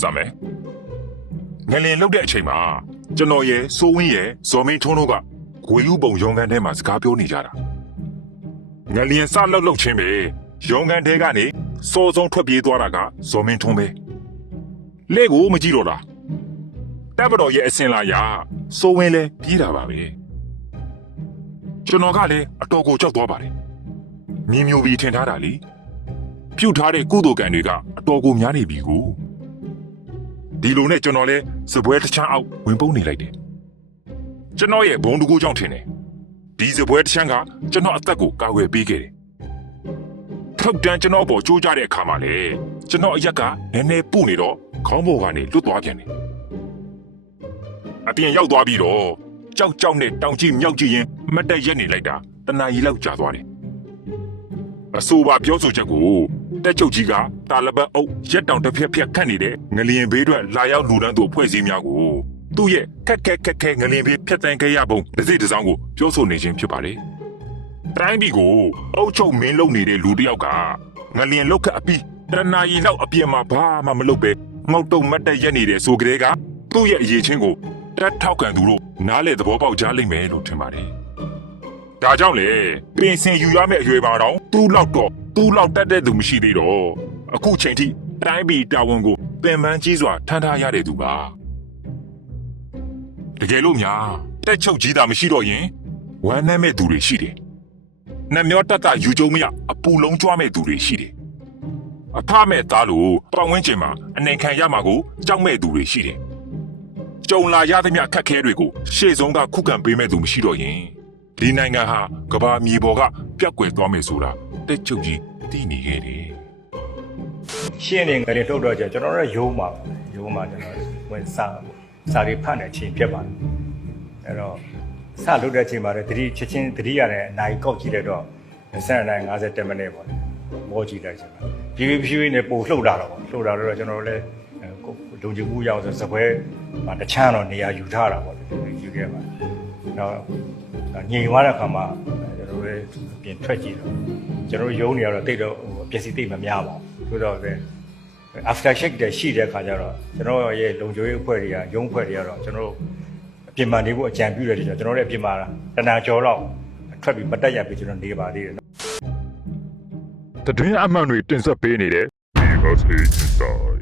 စမယ်ငလင်လောက်တဲ့အချိန်မှာကျွန်တော်ရဲ့စိုးဝင်းရဲ့ဇော်မင်းထွန်းတို့ကဂွေဥပုံရုံကန်ထဲမှာစကားပြောနေကြတာငလင်စလောက်လောက်ချင်းပဲရုံကန်ထဲကနေစောဆုံးထွက်ပြေးသွားတာကဇော်မင်းထွန်းပဲလက်ကိုမကြည့်တော့လားတပ်မတော်ရဲ့အစင်လာရစိုးဝင်းလဲပြေးတာပါပဲကျွန်တော်ကလည်းအတော်ကိုကြောက်သွားပါတယ်မြင်းမျိုးပြီးထင်ထားတာလीပြုတ်ထားတဲ့ကုသိုလ်ကံတွေကအတော်ကိုများနေပြီကို ဒီလိုနဲ့ကျွန်တော်လဲစပွဲတစ်ချမ်းအောက်ဝင်ပုန်းနေလိုက်တယ်ကျွန်တော်ရဲ့ဘုံတကူကြောင့်ထင်တယ်ဒီစပွဲတစ်ချမ်းကကျွန်တော်အသက်ကိုကာကွယ်ပေးခဲ့တယ်ထုတ်တန်းကျွန်တော်ပေါ်ကြိုးကြတဲ့အခါမှာလေကျွန်တော်အရက်ကနည်းနည်းပုနေတော့ခေါင်းပေါ်ကနေလွတ်သွားပြန်တယ်အပြင်ရောက်သွားပြီးတော့ကြောက်ကြောက်နဲ့တောင်ကြီးမြောက်ကြီးရင်မတ်တက်ရက်နေလိုက်တာတနာရီလောက်ကြာသွားတယ်အဆိုပါပြောဆိုချက်ကို တက်ချုပ်ကြီးကတာလပတ်အုပ်ရက်တောင်တစ်ဖက်ဖက်ခတ်နေတဲ့ငလျင်ဘေးအတွက်လာရောက်လူတန်းသူအဖွဲ့အစည်းများကိုသူ့ရဲ့ခက်ခက်ခက်ခဲငလျင်ဘေးဖျက်တမ်းခဲ့ရပုံတစ်စိတ်တစ်စောင်းကိုပြောဆိုနေခြင်းဖြစ်ပါတယ်။တိုင်းပြည်ကိုအုပ်ချုပ်မင်းလုပ်နေတဲ့လူတစ်ယောက်ကငလျင်လောက်ခတ်အပြီးတရနာရီလောက်အပြည့်မှာဘာမှမလုပ်ပဲငေါက်တုံမတ်တက်ရက်နေတဲ့ဆိုကြတဲ့ကသူ့ရဲ့အရေးချင်းကိုတက်ထောက်ကန်သူတို့နားလေသဘောပေါက်ကြလိမ့်မယ်လို့ထင်ပါတယ်။ဒါကြောင့်လေပြင်ဆင်ယူရမယ့်အရွယ်ပါတော့သူ့လောက်တော့ သူ့လောက်တက်တဲ့သူမရှိသေးတော့အခုချိန်ထိတိုင်းပြည်တာဝန်ကိုပင်ပန်းကြီးစွာထမ်းထားရတဲ့သူပါတကယ်လို့များတက်ချုပ်ကြီးတာမရှိတော့ရင်ဝမ်းနည်းမဲ့သူတွေရှိတယ်နှမျောတက်တာယူကြုံမရအပူလုံးကြွားမဲ့သူတွေရှိတယ်အဖမဲ့သားလို့ပတ်ဝန်းကျင်မှာအနေခံရမှာကိုကြောက်မဲ့သူတွေရှိတယ်ကြုံလာရသမျှခက်ခဲတွေကိုရှေ့ဆုံးကခုခံပေးမဲ့သူမရှိတော့ရင်ဒီနိုင်ငံဟာကဘာမြေပေါ်ကပြက်ကွယ်သွားမယ်ဆိုတာ တက်ချုပ်ကြီးသိနေခဲ့တယ်ရှင်းနေငရေထုတ်တော့ကျကျွန်တော်တို့ရုံးမှာရုံးမှာကျွန်တော်ဝင်စာစာတွေဖတ်နေချိန်ဖြစ်ပါတယ်အဲ့တော့စလုပ်တဲ့ချိန်မှာလည်းတတိချက်ချင်းတတိရတဲ့အနိုင်ကောက်ကြည့်တဲ့တော့20နိုင်50မိနစ်ပေါ့မောကြည့်တဲ့ချိန်မှာဖြည်းဖြည်းဖြည်းနဲ့ပို့လှုပ်လာတော့ပေါ့လှုပ်လာတော့ကျွန်တော်တို့လည်းလုံချင်မှုရအောင်ဆိုစပွဲမှာတချမ်းတော့နေရာယူထားတာပေါ့ယူခဲ့ပါတော့ ငြိမ်သွားတဲ့အခါမှာကျွန်တော်တို့လည်းပြင်ထွက်ကြည့်တော့ကျွန်တော်တို့ရုံးနေရတော့တိတ်တော့ဟိုပျက်စီးတိတ်မများပါဘူးဆိုတော့လည်း after check တဲ့ရှိတဲ့အခါကျတော့ကျွန်တော်ရဲ့လုံခြုံရေးအဖွဲ့တွေကရုံးအဖွဲ့တွေကတော့ကျွန်တော်တို့အပြင်မှာနေဖို့အကြံပြုတယ်ကျွန်တော်တို့လည်းအပြင်မှာတနာကျော်တော့ထွက်ပြီးမတက်ရပြီးကျွန်တော်နေပါသေးတယ်တတွင်းအမှန်တွေတင်ဆက်ပေးနေတဲ့ Because Inside